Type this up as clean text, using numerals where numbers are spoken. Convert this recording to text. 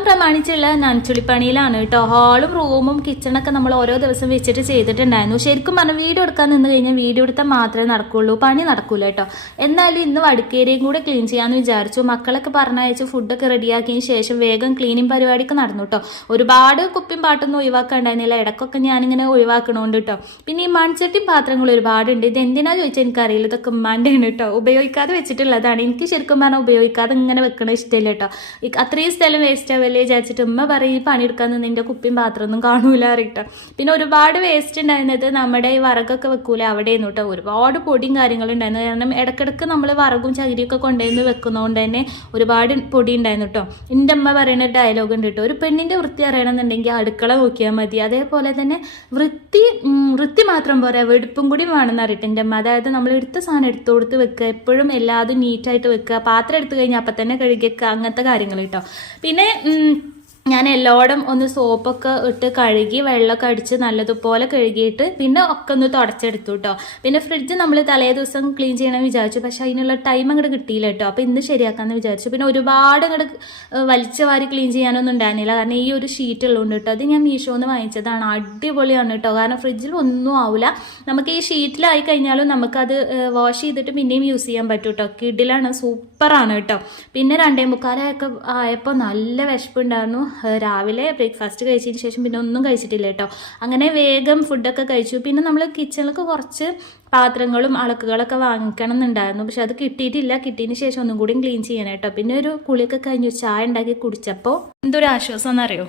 പെരുന്നാൾ പ്രമാണിച്ചുള്ള നനച്ചുളിപ്പണിയിലാണ് കേട്ടോ. ഹാളും റൂമും കിച്ചണൊക്കെ നമ്മൾ ഓരോ ദിവസം വെച്ചിട്ട് ചെയ്തിട്ടുണ്ടായിരുന്നു. ശരിക്കും പറഞ്ഞാൽ വീഡിയോ എടുക്കാൻ നിന്ന് കഴിഞ്ഞാൽ വീഡിയോ എടുത്താൽ മാത്രമേ നടക്കുള്ളൂ, പണി നടക്കൂല കേട്ടോ. എന്നാലും ഇന്ന് വടക്കേരിയും കൂടെ ക്ലീൻ ചെയ്യാമെന്ന് വിചാരിച്ചു. മക്കളൊക്കെ പറഞ്ഞയച്ച് ഫുഡൊക്കെ റെഡിയാക്കിയതിന് ശേഷം വേഗം ക്ലീനിങ് പരിപാടിയൊക്കെ നടന്നു കേട്ടോ. ഒരുപാട് കുപ്പിയും പാട്ടൊന്നും ഒഴിവാക്കാണ്ടായിരുന്നില്ല, ഇടയ്ക്കൊക്കെ ഞാനിങ്ങനെ ഒഴിവാക്കണോണ്ട് കേട്ടോ. പിന്നെ ഈ മൺചട്ടിയും പാത്രങ്ങൾ ഒരുപാടുണ്ട്. ഇത് എന്തിനാ ചോദിച്ചാൽ എനിക്കറിയില്ല, ഇതൊക്കെ ഉമ്മാൻ്റെ ആണ് കേട്ടോ. ഉപയോഗിക്കാതെ വെച്ചിട്ടുള്ളതാണ്. എനിക്ക് ശരിക്കും പറഞ്ഞാൽ ഉപയോഗിക്കാതെ ഇങ്ങനെ വെക്കണ ഇഷ്ടമില്ല കേട്ടോ. അത്രയും സ്ഥലം വേസ്റ്റ് ആവല്ലേ വിചാരിച്ചിട്ട് ഉമ്മ പറയും ഈ പണിയെടുക്കാൻ നിന്ന് നിന്റെ കുപ്പിയും പാത്രമൊന്നും കാണൂല അറിയിട്ടോ. പിന്നെ ഒരുപാട് വേസ്റ്റ് ഉണ്ടായിരുന്നത് നമ്മുടെ ഈ വറകൊക്കെ വെക്കൂല അവിടെയെന്ന് കേട്ടോ. ഒരുപാട് പൊടിയും കാര്യങ്ങളും ഉണ്ടായിരുന്നു. കാരണം ഇടക്കിടക്ക് നമ്മൾ വറകും ചകിരിയൊക്കെ കൊണ്ടുവന്ന് വെക്കുന്നതുകൊണ്ട് തന്നെ ഒരുപാട് പൊടി ഉണ്ടായിരുന്നു കേട്ടോ. എൻ്റെ അമ്മ പറയുന്ന ഡയലോഗ് ഉണ്ട് കേട്ടോ, ഒരു പെണ്ണിൻ്റെ വൃത്തി അറിയണമെന്നുണ്ടെങ്കിൽ അടുക്കള നോക്കിയാൽ മതി, അതേപോലെ തന്നെ വൃത്തി മാത്രം പോരാ വെടുപ്പും കൂടി വേണമെന്ന് അറിയട്ടെ എൻ്റെ അമ്മ. അതായത് നമ്മൾ എടുത്ത സാധനം എടുത്തു കൊടുത്ത് വെക്കുക, എപ്പോഴും എല്ലാതും നീറ്റായിട്ട് വെക്കുക, പാത്രം എടുത്തു കഴിഞ്ഞാൽ അപ്പം തന്നെ കഴുകി വെക്കുക, അങ്ങനത്തെ കാര്യങ്ങൾ കേട്ടോ. പിന്നെ ഞാൻ എല്ലായിടും ഒന്ന് സോപ്പൊക്കെ ഇട്ട് കഴുകി വെള്ളമൊക്കെ അടിച്ച് നല്ലതുപോലെ കഴുകിയിട്ട് പിന്നെ ഒക്കെ ഒന്ന് തുടച്ചെടുത്തു കേട്ടോ. പിന്നെ ഫ്രിഡ്ജ് നമ്മൾ തലേ ദിവസം ക്ലീൻ ചെയ്യണമെന്ന് വിചാരിച്ചു, പക്ഷേ അതിനുള്ള ടൈം അങ്ങോട്ട് കിട്ടിയില്ല കേട്ടോ. അപ്പോൾ ഇന്ന് ശരിയാക്കാമെന്ന് വിചാരിച്ചു. പിന്നെ ഒരുപാട് അങ്ങോട്ട് വലിച്ചു വാരി ക്ലീൻ ചെയ്യാനൊന്നും ഉണ്ടായിരുന്നില്ല, കാരണം ഈ ഒരു ഷീറ്റ് ഉള്ളതുകൊണ്ട് കേട്ടോ. അത് ഞാൻ മീഷോന്ന് വാങ്ങിച്ചതാണ്, അടിപൊളിയാണ് കേട്ടോ. കാരണം ഫ്രിഡ്ജിൽ ഒന്നും ആവില്ല. നമുക്ക് ഈ ഷീറ്റിലായി കഴിഞ്ഞാലും നമുക്കത് വാഷ് ചെയ്തിട്ട് പിന്നെയും യൂസ് ചെയ്യാൻ പറ്റും കേട്ടോ. കിഡിലാണ്, സൂപ്പറാണ് കേട്ടോ. പിന്നെ 2:45 ആയപ്പോൾ നല്ല വിശപ്പുണ്ടായിരുന്നു. രാവിലെ ബ്രേക്ക്ഫാസ്റ്റ് കഴിച്ചതിന് ശേഷം പിന്നെ ഒന്നും കഴിച്ചിട്ടില്ല കേട്ടോ. അങ്ങനെ വേഗം ഫുഡൊക്കെ കഴിച്ചു. പിന്നെ നമ്മൾ കിച്ചണിലൊക്കെ കുറച്ച് പാത്രങ്ങളും അളക്കുകളൊക്കെ വാങ്ങിക്കണം എന്നുണ്ടായിരുന്നു, പക്ഷെ അത് കിട്ടിയിട്ടില്ല. കിട്ടിയതിന് ശേഷം ഒന്നും കൂടി ക്ലീൻ ചെയ്യണം കേട്ടോ. പിന്നെ ഒരു കുളിയൊക്കെ കഴിഞ്ഞു ചായ ഉണ്ടാക്കി കുടിച്ചപ്പോൾ എന്തൊരു ആശ്വാസം എന്നറിയോ.